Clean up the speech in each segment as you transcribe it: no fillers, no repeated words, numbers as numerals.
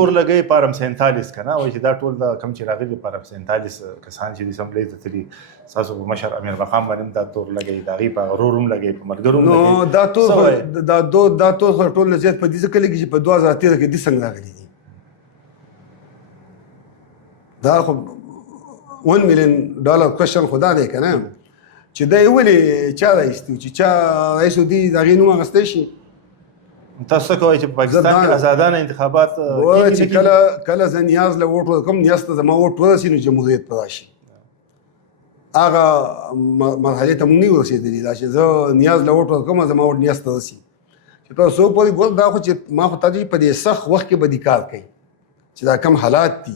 تور لګی پارم 47 کنه او چې دا ټول د کم چې راغلي پارم 47 کسان چې د اسمبلی ته تلي تاسو په مشر امیر مقام باندې دا تور لګی دا غي په غروروم لګی په مرګروم نو دا تور ټول نه زیات په دې ځکه لګي چې په 2013 کې د څنګه راغلي دي دا خو $1 million کوېشن خو دا دی کنه چې دا ولې چا راایستو چې چا رئیس دي دا غي نوم غستې شي تاسو کوئ چې په پاکستان کې آزادانه انتخابات چې کله زه نیاز له ووټ ورکوم نیاز ته زما ووټ ورسي نو جمهوریت به راشي هغه مرحلې ته موږ نه یو رسېدلي دا چې زه نیاز له ووټ ورکوم زما ووټ نیاز ته رسي چې تاسو پورې ګور دا خو چې ما خو ته په دې سخت وخت کې به دې کار کوي چې دا کم حالات دي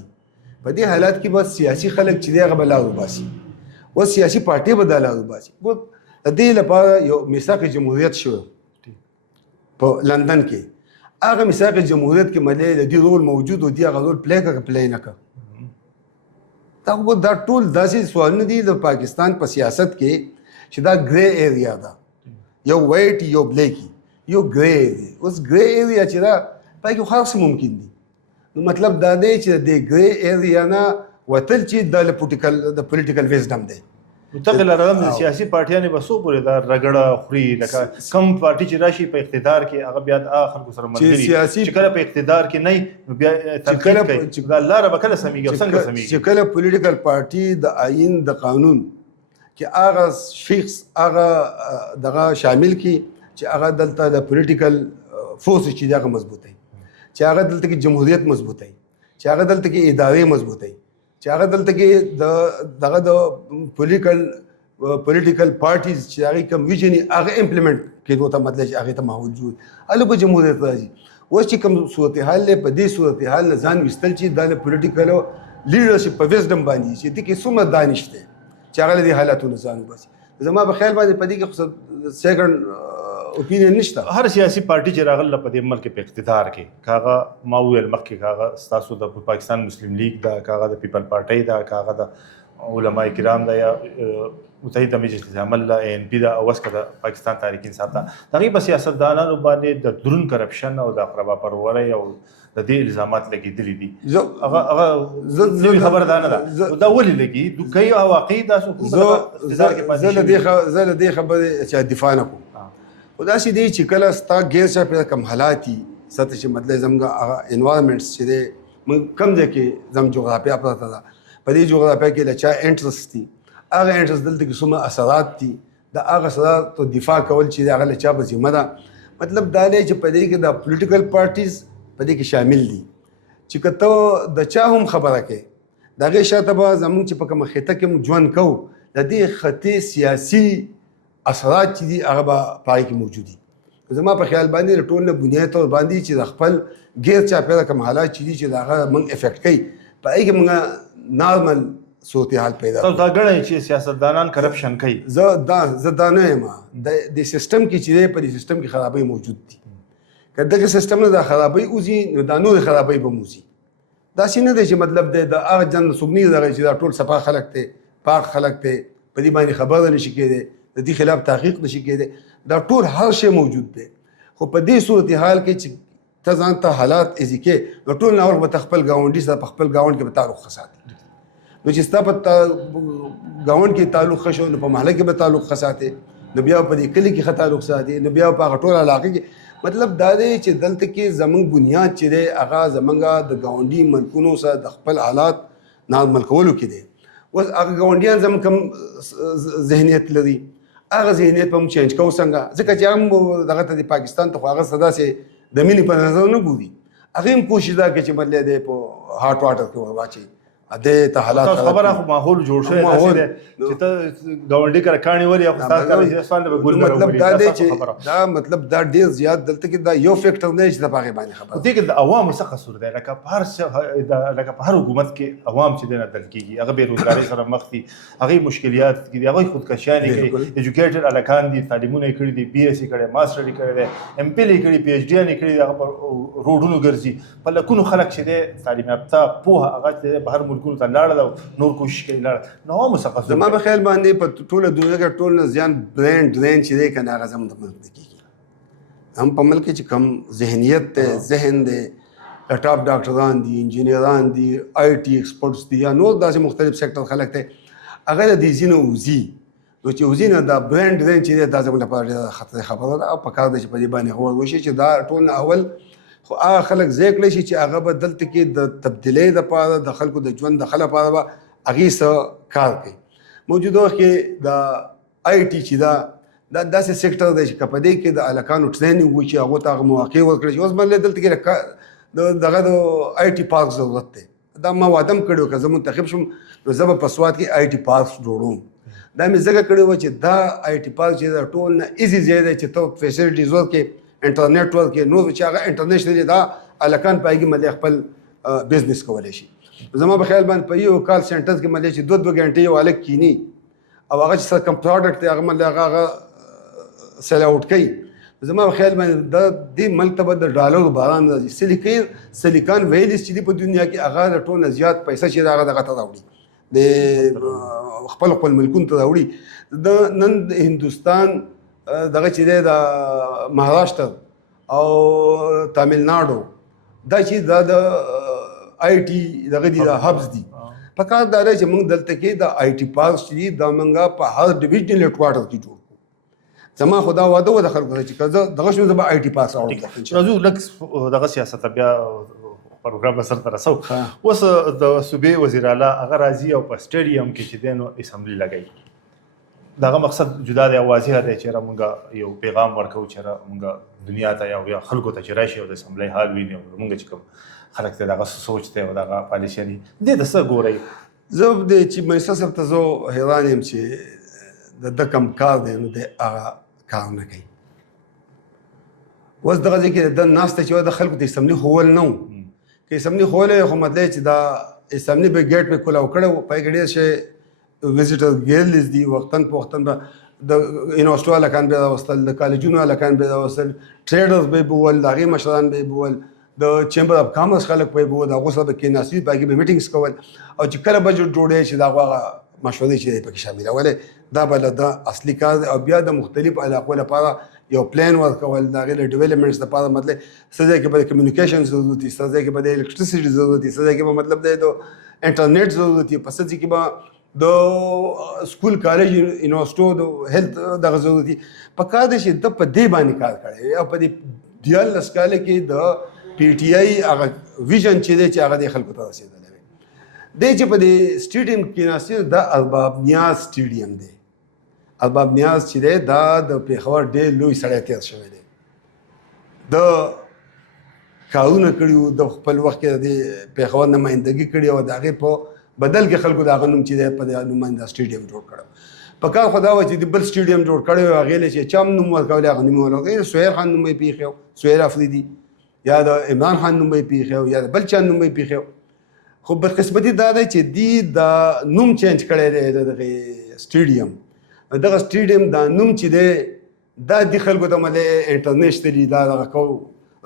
په دې حالات کې بس سیاسي خلک چې دی هغه به لار وباسي و سیاسي پارټۍ به دا لار وباسي د دې لپاره یو میثاق جمهوریت شو په لندن کې هغه میثاق جمهوریت کې ملي د دې رول موجود او دی هغه رول پلی نه کړ دا ټول داسې سوالونه دي د پاکستان په سیاست کې چې دا ګرے ایریا ده یو وایټ یو بلیک یو ګرے ایریا اوس ګرے ایریا چې دا پای کې هر څه ممکن دي نو مطلب دا دی چې د ګرے ایریا نه وتل چې د پولیټیکل ویزډم دی متقل رغم سیاسي پارټیانې به څو پورې دا رګړه خوري لکه کم پارټي چې راشي په اقتدار کې هغه بیا خلکو سره ملګري چې کله په اقتدار کې نه نو بیا تنقید کوي چې دا لاره به کله سمیږي او څنګه سمیږي چې کله پولیټیکل پارټي د آئین د قانون کې هغه شخص هغه دغه شامل کی چې هغه دلته د پولیټیکل فورس چې دغه مضبوطی چې هغه دلته کې جمهوریت مضبوطی چې هغه دلته کې ادارې مضبوطی چې هغه دلته کې دغه د پولیټیکل پارټیز چې هغه کوم ویژن هغه امپلیمنٹ کېدو ته مطلب چې هغه ته ماحول جوړ الو په جمهوریت راځي اوس چې کوم صورتحال له په دې صورتحال نه ځان وستل چې د پولیټیکل لیډرشپ په ویزډم باندې چې دې کې څومره دانش ده چې هغه د حالاتونو ځان وباسي زما په خیال باندې په دې کې سیکنډ اوپینین نشته هر سیاسي پارټي چې راغله په دې ملک په اقتدار کې کاغه ما ویل مخکې کاغه تاسو د پاکستان مسلم لیگ دا کاغه د پیپل پارټي دا کاغه د علماء کرام دا یا متحده مجلس عمل لا ان پی دا اوس کده پاکستان تحریک انصاف دا دغه په سیاستدانانو باندې د درون کرپشن او د اقربا پروري او د دې الزامات لګیدلې دي هغه نو خبر ده نه دا ولې لګي دوی او واقعي تاسو زه له دې خبره چې دفاع نه کوم خدا سي دي چې کله ستا غیر چا په کم حالاتي ست چې مطلب زمغه انوایرنمنټس چې من کم ځای کې زم جغرافیا پراته ده په دې جغرافیا کې لچا انټرست دي هغه انټرست دلته کې څومره اثرات دي د هغه اثرات ته دفاع کول چې هغه لچا په ذمہ ده مطلب دا دی چې په دې کې د پولیټیکل پارټیز په دې کې شامل دي چې کته د چا هم خبره کوي دغه شاته به زمونږ چې په کوم خطه کې ژوند کوو د دې خطې سیاسي اثرات چې دي هغه به پای کې موجود دي زما په خیال باندې ټول نه بنیاد تور باندې چې د خپل غیر چا پیدا کوم حالات چې دي چې هغه موږ افیکټ کوي پای کې موږ نارمل صورتحال پیدا کوي دا غړي چې سیاستدانان کرپشن کوي زه دا نه یم د سیستم کې چې په دې سیستم کې خرابې موجود دي کله سیستم نه د خرابې اوزي نو د نور خرابې به موزي دا څنګه دی چې مطلب د هغه جن سګنی دغه چې دا ټول صفه خلک ته پاک خلک ته په دې باندې خبر نشي کېده د دې خلاف تحقیق نشي کېده دا ټول هر شی موجود دی خو په دې صورتحال کې چې ته ځان ته حالات ایزي کې نو ټول نور به خپل گاونډي سره خپل گاوند کې به تعلق خساتي نو چې ستا په گاوند کې تعلق خشو نو په محله کې به تعلق خساتي نو بیا په دې کلی کې تعلق ساتي نو بیا په ټول علاقې کې مطلب دا دی چې دلته کې زمونږ بنیاد چې دی هغه زمونږه د گاونډي ملکونو سره د خپل حالات نارمل کولو کې دی اوس هغه گاونډیان زموږ کوم ذهنیت لري هغه ذهنیت په موږ چینج کوو څنګه ځکه چې هم دغه ته د پاکستان ته خو هغه صدا سي د مینې په نظر نه ګوري هغه هم کوشش دا کوي چې مطلب دی په هاټ واټر کې ورواچي اده ته حالات خبره خو ماحول جوړ شوی دی چې ته گاونډي کړه کانی ولې او خاص کار چې سوال به ګول مطلب دا دی چې دا مطلب دا ډیر زیات دلته کې دا یو فیکټر نه چې د باغې باندې خبره دي کې د عوامو څخه خسور دی لکه په هر حکومت کې عوام چې نه دل کېږي هغه بیروزګاری سره مخ دي هغه مشکلات دي هغه خودکشیانې کوي ایجوکیټډ الکان دي تعلیمونه کړی دي بي اس سی کړي ماستر کړي دي ام پی کړي پی ایچ ډي نه کړي هغه روډونو ګرځي په لکونو خلک چې دي تعلیم یافته پوهه هغه په هر ملکونو ته لاړل نور کوشش کوي لاړ نو مسقط زما په خیال باندې په ټوله دنیا کې ټول زیان برند چې دی کنه هغه زموږ د ملک کېږي هم په ملک چې کم ذهنیت ته ذهن دی د ټاپ ډاکټران دي، انجینران دي، آی ټي ایکسپرټس دي یا نور داسې مختلف سیکټر خلک دی، هغه د دې ځینې وځي. نو چې وځي نه دا برانډ ډیزاین چې دی دا زموږ لپاره ډېره خطرې خبره ده، او په کار ده چې په دې باندې غور وشي چې دا ټول نه اول خو هغه خلک ځای کړی شي چې هغه به دلته کې د تبدیلۍ دپاره د خلکو د ژوند د ښه لپاره به هغې څه کار کوي. موجوده وخت کې د آی ټي چې دا داسې سیکټر دی چې که په دې کې د هلکانو ټریننګ وشي، هغو ته هغه مواقع ورکړی شي. اوس مطلب دلته کې دغه د آی ټي پارک ضرورت دی. دا ما واده هم کړی و، که زه منتخب شم نو زه به په سوات کې آی ټي پارک جوړوم. دا مې ځکه کړی وه چې دا آی ټي پارک چې دا ټول نه ایزي ځای دی چې ته فیسلټیز ورکړې، انټرنیټ ورکړې، نور چې هغه انټرنیشنلي دا هلکان په هغې باندې خپل بزنس کولی شي. زما په خیال باندې په یو کال سنټرز کې باندې چې 2 غنټې یو هلک کینی او هغه چې کم پروډکټ دی هغه باندې هغه سیل آوټ کوي. زما په خیال باندې د دې ملک ته به د ډالرو باران راځي. سیلیکان ویلیز چې دی په دنیا کې هغه د ټول نه زیات پیسه چې د هغه دغه ته راوړي، د خپل ملکونو ته راوړي. د نن د هندوستان دغه چې دی د مهاراشټر او تاملناډو دا چې دا د آی ټي دغه دي د هبز دي، په کار دا دی چې موږ دلته کې د آی ټي پارکس چې دي دا موږ په هر ډیویژنل هیډ کوارټر کې جوړ کړو. زما خو دا واده و د خلکو سره چې که زه دغه شو زه به آی ټي پارکس راوړم. راځو لږ دغه سیاست بیا پروګرام به سرته رسو. اوس د صوبې وزیر اعلی هغه راځي او په سټیډیم کې چې دی نو اسمبلي لګوي. دغه مقصد جدا دی، واضح دی چې موږ یو پیغام ورکوو چې موږ دنیا ته یا خلکو ته چې راشي او د اسمبلي حال ویني او موږ چې کوم خلک ته دغه سوچ دی او دغه پالیسي دي دې د څه ګورئ؟ زه د چیف منسټر صاحب ته زه حیران یم چې د کم کار دی نو د هغه کار نه کوي. اوس دغه ځای کې د ناسته چې د خلکو ته اسمبلي ښوول نه و، که اسمبلي ښوولی خو مطلب چې دا اسمبلي به ګیټ مې کولاو کړی و، په هغې کې ډېر شی وزیټر ګیرلیز دي، وختن په وختن به د یونیورسټو هلکان به یې راوستل، د کالجونو هلکان به یې راوستل، ټریډرز به یې بول، د هغې مشران به یې بول، د چیمبر اف کامرس خلک به یې بول، د هغو سره به کېناستي، په هغې به میټینګز کول، او چې کله بجټ جوړی چې د هغو هغه مشورې چې دی پکې شاملولې. دا به له د اصلي کار دی. او بیا د مختلفو علاقو لپاره یو پلان ورکول، د هغې د ډیولپمنټس لپاره مطلب څه ځای کې به د کمیونیکیشن ضرورت وي، څه ځای کې به د الکټریسټي ضرورت وي، څه ځای کې به مطلب د انټرنیټ ضرورت وي، په څه ځای کې به د سکول کالج یونیورسټو د هیلث دغه ضرورت وي. په کار دی چې د په دې باندې کار کړی او په دې 14 کاله کې د پی ټي آی هغه ویژن چې دی چې هغه د خلکو ته رسېدلی وي. دی چې په دې سټیډیم کې ناستې دا ارباب نیاز سټیډیم دی. ارباب نیاز چې دی دا د پېښور ډېر لوی سړی تېر شوی دی، د کارونه کړي وو، د خپل وخت کې د پېښور نمایندګي کړې وه، د هغې په بدل کې خلکو د هغه نوم چې دی په دې نوم باندې سټیډیم جوړ کړی. په کار خو دا وه چې د بل سټیډیم جوړ کړی و، هغې له چې چا هم نوم ورکولی هغه نوم یې ورکوي. سهیل خان نوم یې پېښی و، سهیل افریدي، یا د عمران خان نوم یې پېښی و، یا د بل چا نوم یې پېښی و. خو بدقسمتي دا دی چې دوی د نوم چینج کړی دی د دغې سټیډیم. دغه سټیډیم دا نوم چې دی دا د خلکو ته مطلب انټرنیشنلي دا دغه کو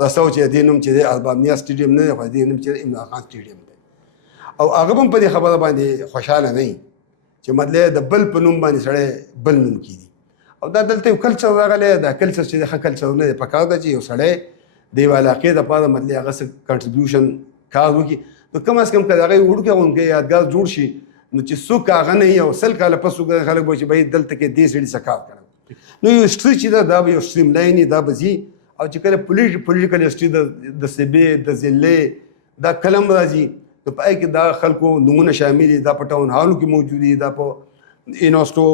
رسو چې دې نوم چې دی ارباب نیاز سټیډیم نه دی، خو دې نوم چې عمران خان سټیډیم دی. او هغه هم په دې خبره باندې خوشحاله نه وي چې مطلب د بل په نوم باندې سړی بل نوم کېږي. او دا دلته یو کلچر راغلی، دا کلچر چې دی ښه کلچر نه دی. په کار ده چې یو سړی د یو علاقې دپاره مطلب هغه څه کنټریبیوشن کار وکړي، نو کم از کم که د هغې وړوکی غونکی یادګار جوړ شي نو چې څوک هغه نه وي او 100 کاله پس خلک به چې بهی دلته کې دې سړي څه کار کړی. نو یو هسټري چې ده دا به یو سټریم لاین وي، دا به ځي. او چې کله پولیټیکل هسټري د صوبې د ضلعې دا کلم راځي نو په هغې کې دا خلکو نومونه شامل دي، دا په ټاون هالو کې موجود دي، دا په یونیورسټو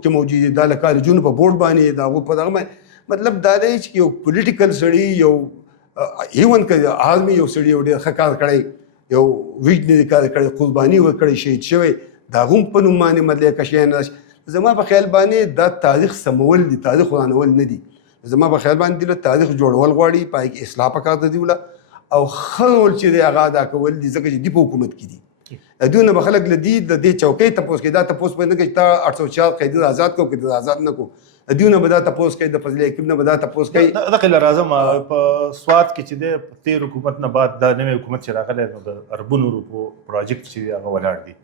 کې موجود دي، دا له کالجونو په بورډ باندې، د هغو په دغه باندې. مطلب دا دی چې یو پولیټیکل سړي، یو ایون که آرمي یو سړي یو ډېر ښه کار کړی، یو ویژنري کار کړی، قرباني ورکړی، شهید شوی، د هغه هم په نوم باندې مطلب که شیان راشي. زما په خیال باندې دا تاریخ سمول دي، تاریخ ورانول نه دي. زما په خیال باندې دوی له تاریخ جوړول غواړي، په هغې کې اصلاح پکار ده دوی له، او ښه رول چې دی هغه ادا کول دي، ځکه چې دوی په حکومت کې دي. د دوی نه به خلک له د دې چوکۍ تپوس کوي، دا تپوس به نه کوي چې تا 804 قیدي آزاد کړو که د آزاد نه کړو. د دوی نه به دا تپوس کوي، د فضل حکیم نه به دا تپوس کوي. دغه له راځم په سوات کې چې دی په تېر حکومت نه بعد دا نوی حکومت چې راغلی نو د اربونو روپو پروجیکټ چې دی هغه ولاړ دی،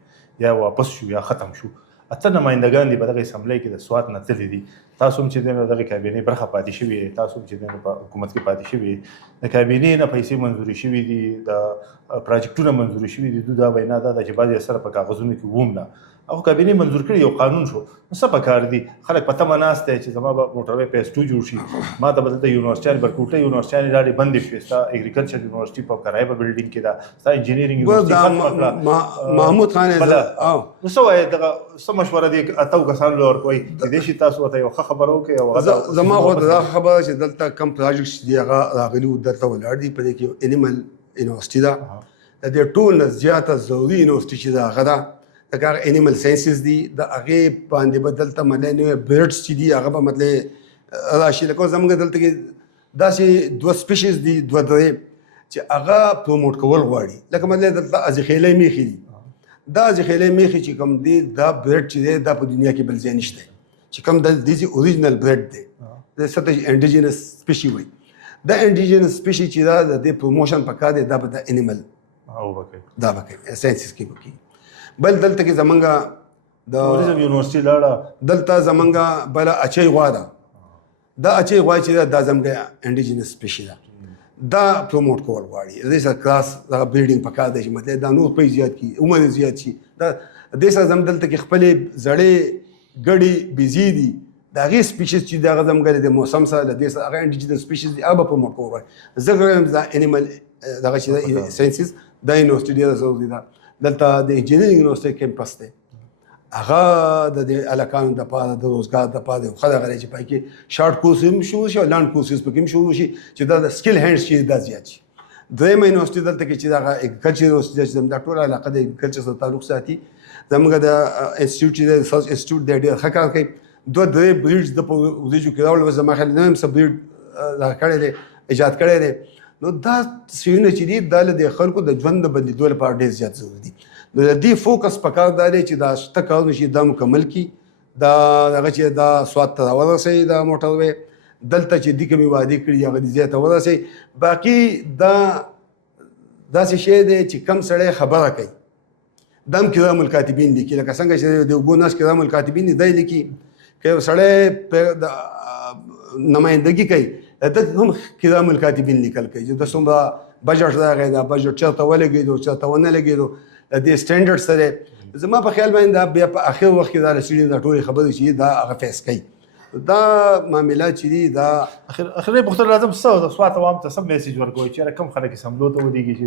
یا واپس شو یا ختم شو. اته نمایندګان دي په دغه اسمبلی کې د سوات نه تللي دي. تاسو هم چې د دغه کابینې برخه پاتې شوې تاسو هم چې د حکومت کې پاتې شوې د کابینې نه پیسې منظوري شوې دي د پروجیکټونه منظوري شوي دي دا وینا دا چې بعضې سره په کاغذونو کې ووم نه او کابینې منظور کړي یو قانون شو نو څه پکار دي خلک په تمه ناست دی چې زما به موټروی په S2 جوړ شي ما ته به دلته یونیورسټیانې برکوټه یونیورسټیانې لاړې بندې شوې ستا اګریکلچر یونیورسټي په کرایه په بلډینګ کې ده ستا انجینیرینګ یونیورسټي محمود خان نو څه وایې دغه څه مشوره دي اتو کسانو له ورکوئ کیدای شي تاسو ورته یو ښه خبره وکړئ زما خو دا خبره چې دلته کم پروجیکټس دي هغه راغلي وو دلته ولاړ دي په دې کې انیمل یونیورسټي ده د دې ټول نه زیاته ضروري یونیورسټي چې ده هغه ده د کار انیمل ساینسز دي د هغې باندې به دلته مطلب نوی برډس چې دي هغه به مطلب راشي لکه زموږ دلته کې داسې 2 سپیشیز دي 2 درې چې هغه پروموټ کول غواړي لکه مطلب دلته ازخیلۍ میخې دي دا ازخیلۍ میخې چې کوم دي دا برډ چې دی دا په دنیا کې بل ځای نشته چې کوم د دې اوریجنل برډ دی د سته انډیجینس سپیشي وایي دا انډیجینس سپیشي چې دا د دې پروموشن پکار دی دا به د انیمل دا به کوي ساینسز کې به کوي بل دلته کې زمونږ د توریزم یونیورسټي لاړه دلته زمونږ بله اچۍ غوا ده دا اچۍ غوا چې دا زمونږ انډیجینس سپیشي ده دا پروموټ کول غواړي د دې سره کلاس دغه بریډینګ پکار دی چې مطلب دا نور پیسې زیات کړي عمر زیات شي دا د دې سره زموږ دلته کې خپلې زړې ګډې بیزي دي د هغې سپیشیز چې دغه زموږ د موسم سره د دې سره هغه انډیجینس سپیشیز دي هغه به پروموټ کول غواړي زه ګورم دا انیمل دغه چې د ساینسز دا یونیورسټي ډېره ضروري ده دلته د انجینیرینګ یونیورسټي کیمپس دی هغه د دې هلکانو دپاره د روزګار دپاره یو ښه دغه دی چې پای کې شارټ کورس هم شروع شي او لانډ کورسز پکې هم شروع شي چې دا د سکل هینډز چې دا زیات شي درېیمه یونیورسټي دلته کې چې دغه اګریکلچر یونیورسټي ده چې زموږ دا ټوله علاقه د اګریکلچر سره تعلق ساتي زموږ د انسټیټیوټ چې دی ریسرچ انسټیټیوټ دی ډېر ښه کار کوي 2 بریډز د په وریجو کې راوړل زما خیال نه یم څه بریډ دغه کړی دی ایجاد کړی دی نو دا څیزونه چې دي دا د خلکو د ژوند د بدلېدو لپاره ډېر زیات ضروري دي نو د دې فوکس پکار دا دی چې دا شته کارونه چې دا مکمل کړي دا هغه چې دا سوات ته راورسوي دا موټروی دلته چې دې کومې وعدې کړي هغه دې ځای ته ورسوي باقي دا داسې شی دی چې کم سړی خبره کوي دا هم کرام الکاتبین لیکي لکه څنګه چې د اوبو ناس کرام الکاتبین دی لیکي که یو سړی نمایندګي کوي دلته هم کرام الکاتبین لیکل کوي چې د څومره بجټ راغی دا بجټ چېرته ولګېدو چېرته ونه لګېدو د دې سټینډرډ سره زما په خیال باندې دا بیا په اخر وخت کې دا رسېږي دا ټولې خبرې چې دا هغه فیس کوي دا معاملات چې دي دا اخري پوښتنه راځم څه د سوات عوام ته څه میسیج ورکوئ چې کوم خلک یې سملو ته ودرېږي چې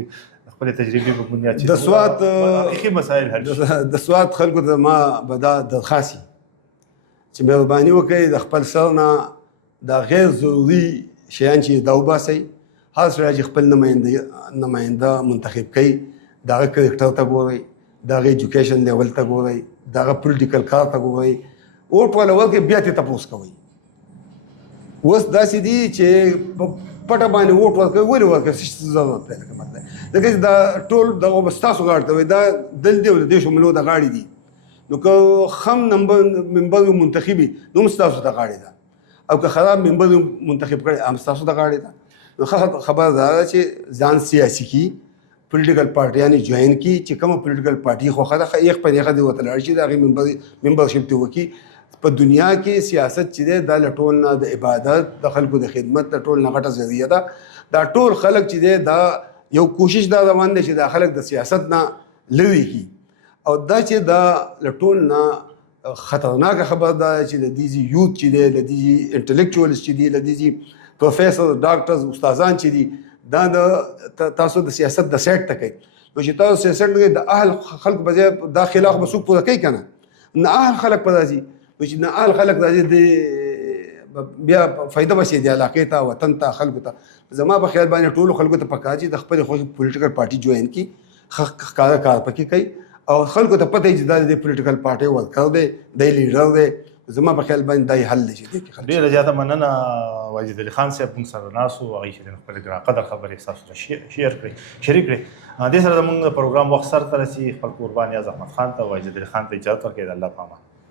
خپلې تجربې په بنیاد د سوات تاریخي مسایل حل شي د سوات خلکو ته ما به دا درخواست چې مهرباني وکړئ د خپل سر نه دا غیر ضروري شیان چې دا وباسئ هر سړی چې خپل نماینده منتخب کوي د هغه کرکټر ته ګورئ د هغې ایجوکیشن لیول ته ګورئ د هغه پولیټیکل کار ته ګورئ ووټ والا ورکړئ بیا ترې تپوس کوئ اوس داسې دي چې په پټه باندې ووټ ورکوي ولې ورکوي څه ضرورت دی لکه مطلب ځکه چې دا ټول دغه به ستاسو غاړې ته وي دا دل دی او د دې شملو د غاړې دي نو که خم ممبر منتخب وي نو هم ستاسو د غاړې ده او که خراب ممبر منتخب کړي هم ستاسو د غاړې ده نو ښه خبره دا ده چې ځان سیاسي کي پولیټیکل پارټیانې جوین کړي چې کومه پولیټیکل پارټي خوښه ده یخ په یخه دې ورته لاړ شي د هغې ممبرشپ ته وکړي په دنیا کې سیاست چې دی دا له ټول نه د عبادت د خلکو د خدمت د ټول نه غټه ذریعه ده دا ټول خلک چې دی دا یو کوشش دا روان دی چې دا خلک د سیاست نه لرې کړي او دا چې دا له ټول نه خطرناکه خبر ده چې د دې یوت چې دی د دې انټلیکچوالز چې دي د دې پروفیسر ډاکټرز استادان چې دي دا د تاسو د سیاست د سیټ ته کوي نو چې تاسو سیاست کوي د اهل خلک په ځای دا خلاف به څوک پوره کوي که نه نه اهل خلک په راځي نو چې نه اهل خلک راځي د بیا فایده به شي د علاقې ته وطن ته خلکو ته زما په خیال باندې ټولو خلکو ته پکار چې د خپلې خوښې پولیټیکل پارټي جوین کړي ښکاره کار پکې کوي او خلکو ته پته چې دا د پولیټیکل پارټي ورکر دی دی لیډر دی زما په خیال باندې دا حل دی چې ډېره زیاته مننه واجد علي خان صاحب موږ سره ناست وو هغوی چې خپل ګرانقدر خبرې ستاسو سره شیر کړئ شریک کړئ دې سره زموږ د پروګرام وخت سرته رسي خپل قربان یاز احمد خان ته واجد علي خان ته اجازت ورکړئ د الله په امان